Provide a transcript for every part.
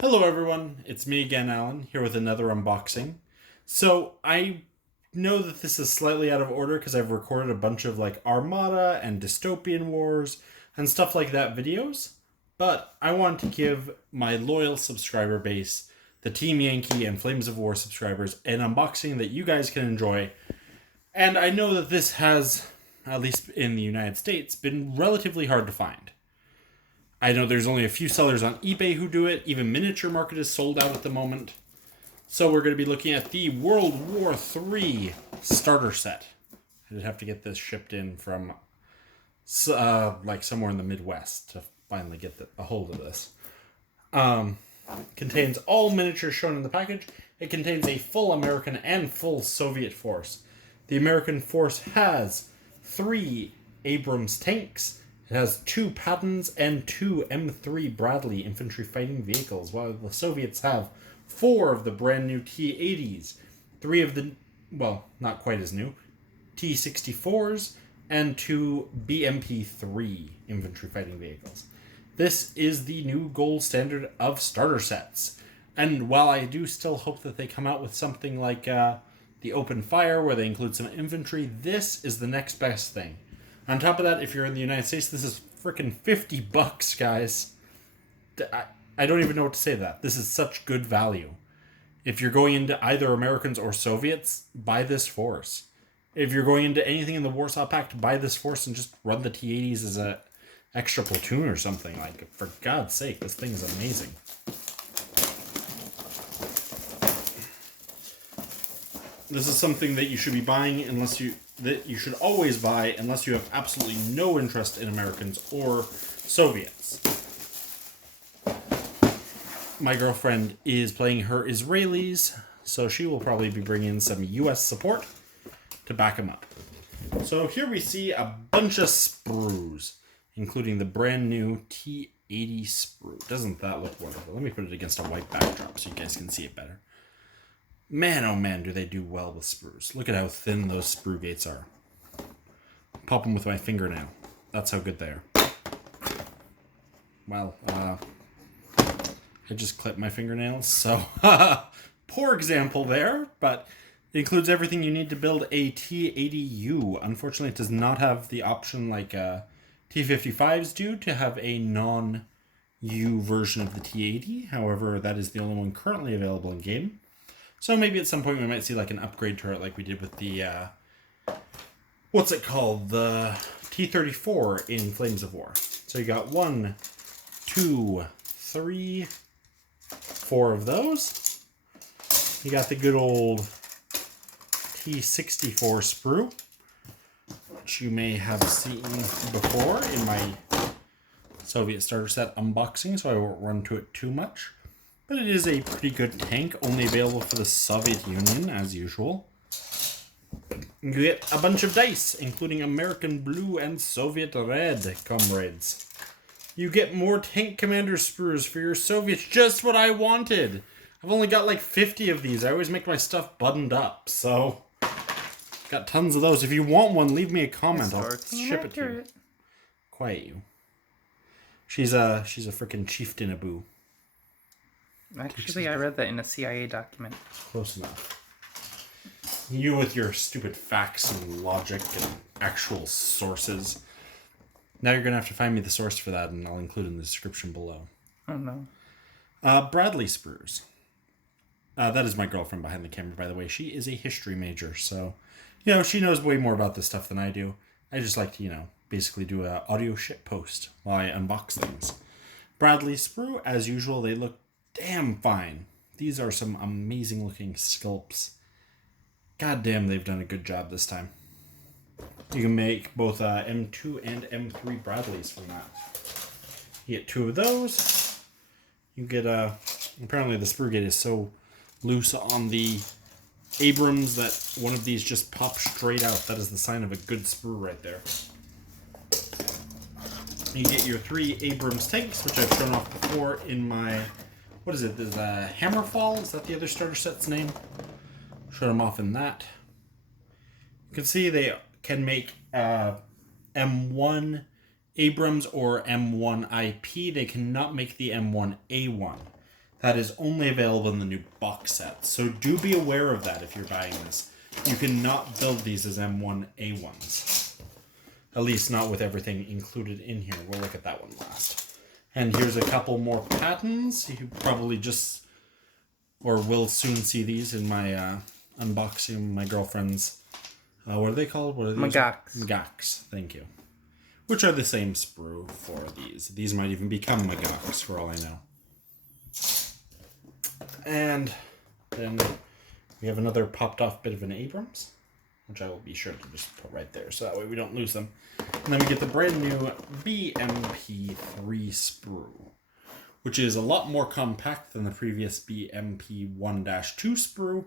Hello everyone, it's me again, Alan, here with another unboxing. So, I know that this is slightly out of order because I've recorded a bunch of Armada and Dystopian Wars and stuff like that videos, but I want to give my loyal subscriber base, the Team Yankee and Flames of War subscribers, an unboxing that you guys can enjoy. And I know that this has, at least in the United States, been relatively hard to find. I know there's only a few sellers on eBay who do it. Even Miniature Market is sold out at the moment. So we're going to be looking at the World War III starter set. I did have to get this shipped in from somewhere in the Midwest to finally get a hold of this. Contains all miniatures shown in the package. It contains a full American and full Soviet force. The American force has 3 Abrams tanks. It has 2 Pattons and 2 M3 Bradley infantry fighting vehicles, while the Soviets have 4 of the brand new T-80s, 3 of the, well, not quite as new, T-64s, and 2 BMP-3 infantry fighting vehicles. This is the new gold standard of starter sets. And while I do still hope that they come out with something like the Open Fire, where they include some infantry, this is the next best thing. On top of that, if you're in the United States, this is freaking $50, guys. I don't even know what to say to that. This is such good value. If you're going into either Americans or Soviets, buy this force. If you're going into anything in the Warsaw Pact, buy this force and just run the T-80s as a extra platoon or something. For God's sake, this thing is amazing. This is something that you should be buying that you should always buy unless you have absolutely no interest in Americans or Soviets. My girlfriend is playing her Israelis, so she will probably be bringing in some US support to back them up. So here we see a bunch of sprues, including the brand new T-80 sprue. Doesn't that look wonderful? Let me put it against a white backdrop so you guys can see it better. Man, oh man, do they do well with sprues. Look at how thin those sprue gates are. Pop them with my fingernail. That's how good they are. Well, I just clipped my fingernails, so poor example there, but it includes everything you need to build a T-80U. Unfortunately, it does not have the option like T-55s do to have a non-U version of the T-80. However, that is the only one currently available in game. So maybe at some point we might see an upgrade turret like we did with the, what's it called? The T-34 in Flames of War. So you got 1, 2, 3, 4 of those. You got the good old T-64 sprue, which you may have seen before in my Soviet starter set unboxing, so I won't run to it too much. But it is a pretty good tank, only available for the Soviet Union, as usual. You get a bunch of dice, including American Blue and Soviet Red, comrades. You get more Tank Commander sprues for your Soviets, just what I wanted. I've only got 50 of these. I always make my stuff buttoned up, so got tons of those. If you want one, leave me a comment. I'll ship it to you. Quiet you. She's a freaking chieftain Abu. Actually, I read that in a CIA document. Close enough. You with your stupid facts and logic and actual sources. Now you're going to have to find me the source for that, and I'll include it in the description below. Oh, no. Bradley sprues. That is my girlfriend behind the camera, by the way. She is a history major, so, she knows way more about this stuff than I do. I just like to, basically do an audio shit post while I unbox things. Bradley sprue, as usual, they look damn fine. These are some amazing looking sculpts. God damn, they've done a good job this time. You can make both M2 and M3 Bradleys from that. You get 2 of those. You get apparently the sprue gate is so loose on the Abrams that one of these just pops straight out. That is the sign of a good sprue right there. You get your 3 Abrams tanks, which I've shown off before in my, what is it, the Hammerfall? Is that the other starter set's name? Showed them off in that. You can see they can make M1 Abrams or M1 IP. They cannot make the M1A1. That is only available in the new box set. So do be aware of that if you're buying this. You cannot build these as M1A1s. At least not with everything included in here. We'll look at that one last. And here's a couple more patents. You probably just, or will soon see these in my unboxing of my girlfriend's, what are they called? What are these? Magaks. Magaks, thank you. Which are the same sprue for these. These might even become Magaks for all I know. And then we have another popped off bit of an Abrams, which I will be sure to just put right there so that way we don't lose them. And then we get the brand new BMP3 sprue, which is a lot more compact than the previous BMP1-2 sprue.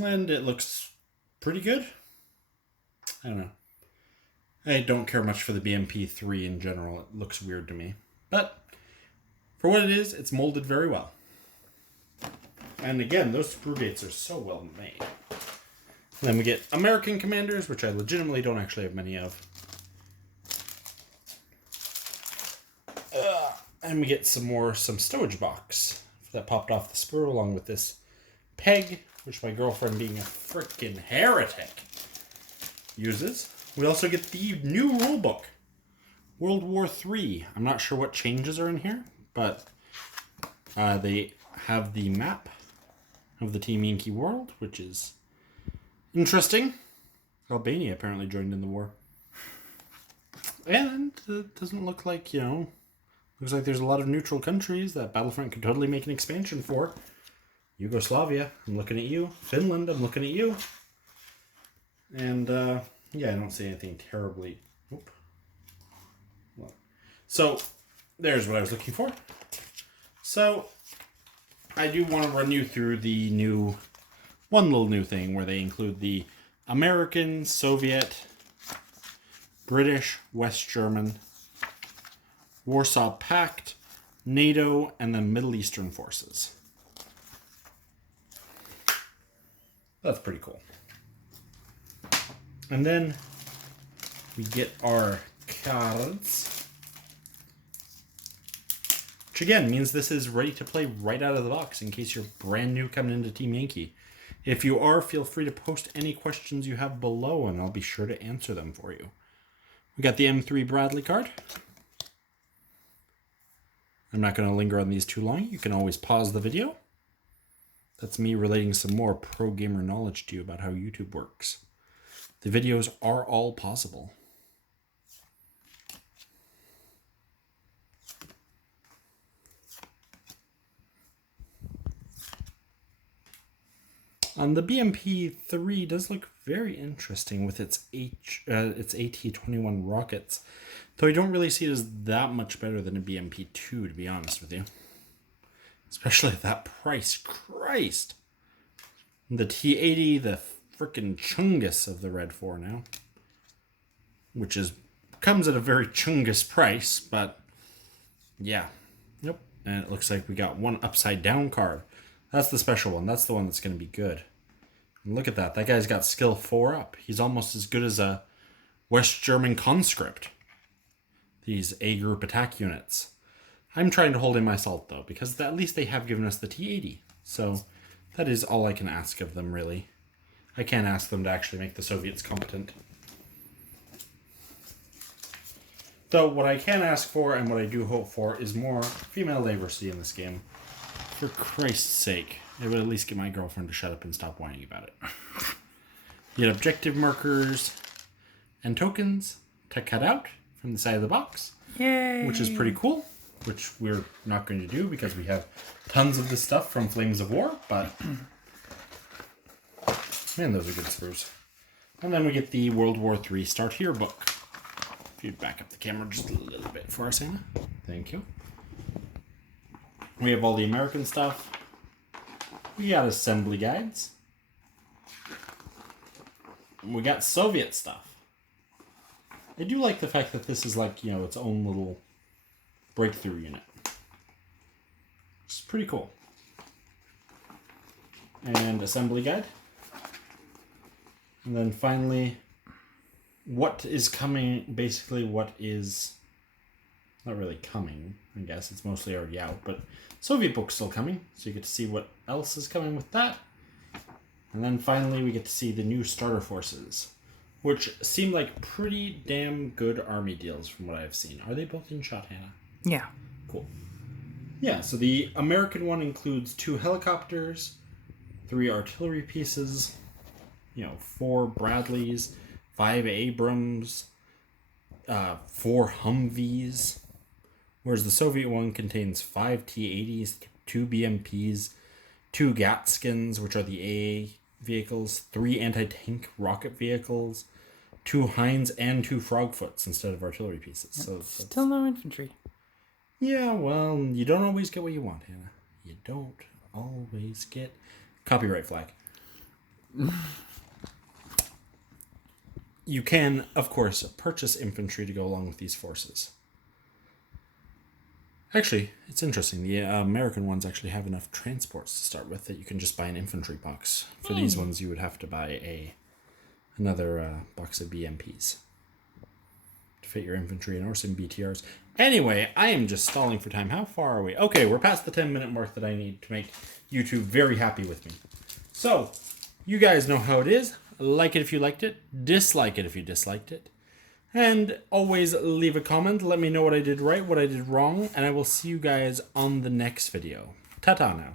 And it looks pretty good. I don't know. I don't care much for the BMP3 in general. It looks weird to me. But for what it is, it's molded very well. And again, those sprue gates are so well made. And then we get American Commanders, which I legitimately don't actually have many of. And we get some stowage box that popped off the sprue along with this peg, which my girlfriend, being a frickin' heretic, uses. We also get the new rulebook, World War III. I'm not sure what changes are in here, but they have the map of the Team Yankee world, which is interesting. Albania apparently joined in the war. And it doesn't look like, looks like there's a lot of neutral countries that Battlefront could totally make an expansion for. Yugoslavia, I'm looking at you. Finland, I'm looking at you. And, yeah, I don't see anything terribly... Oop. So, there's what I was looking for. So, I do want to run you through the one little new thing where they include the American, Soviet, British, West German, Warsaw Pact, NATO, and the Middle Eastern forces. That's pretty cool. And then we get our cards, which again means this is ready to play right out of the box in case you're brand new coming into Team Yankee. If you are, feel free to post any questions you have below and I'll be sure to answer them for you. We got the M3 Bradley card. I'm not going to linger on these too long. You can always pause the video. That's me relating some more pro gamer knowledge to you about how YouTube works. The videos are all pausable. The BMP-3 does look very interesting with its AT-21 rockets, though I don't really see it as that much better than a BMP-2, to be honest with you. Especially at that price. Christ! The T-80, the frickin' chungus of the Red 4 now. Which comes at a very chungus price, but yeah. Yep. And it looks like we got one upside down card. That's the special one. That's the one that's going to be good. And look at that. That guy's got skill 4 up. He's almost as good as a West German conscript. These A group attack units. I'm trying to hold in my salt, though, because at least they have given us the T-80. So that is all I can ask of them, really. I can't ask them to actually make the Soviets competent. Though what I can ask for, and what I do hope for, is more female diversity in this game. For Christ's sake. It would at least get my girlfriend to shut up and stop whining about it. You get objective markers and tokens to cut out from the side of the box. Yay! Which is pretty cool. Which we're not going to do because we have tons of this stuff from Flames of War. But, man, those are good sprues. And then we get the World War III Start Here book. If you'd back up the camera just a little bit for us, Anna. Thank you. We have all the American stuff. We got assembly guides. We got Soviet stuff. I do like the fact that this is like, its own little breakthrough unit. It's pretty cool. And assembly guide. And then finally, what is coming, basically what is not really coming, I guess. It's mostly already out, but Soviet book's still coming, so you get to see what else is coming with that. And then finally we get to see the new starter forces, which seem like pretty damn good army deals from what I've seen. Are they both in shot, Hannah? Yeah. Cool. Yeah, so the American one includes 2 helicopters, 3 artillery pieces, 4 Bradleys, 5 Abrams, 4 Humvees, whereas the Soviet one contains 5 T-80s, 2 BMPs, 2 Gatskins, which are the AA vehicles, 3 anti-tank rocket vehicles, 2 Heinz, and 2 Frogfoots instead of artillery pieces. So still no infantry. Yeah, well, you don't always get what you want, Hannah. You don't always get... Copyright flag. You can, of course, purchase infantry to go along with these forces. Actually, it's interesting. The American ones actually have enough transports to start with that you can just buy an infantry box. For these ones, you would have to buy another box of BMPs to fit your infantry in, or some BTRs. Anyway, I am just stalling for time. How far are we? Okay, we're past the 10-minute mark that I need to make YouTube very happy with me. So, you guys know how it is. Like it if you liked it. Dislike it if you disliked it. And always leave a comment. Let me know what I did right, what I did wrong. And I will see you guys on the next video. Ta-ta now.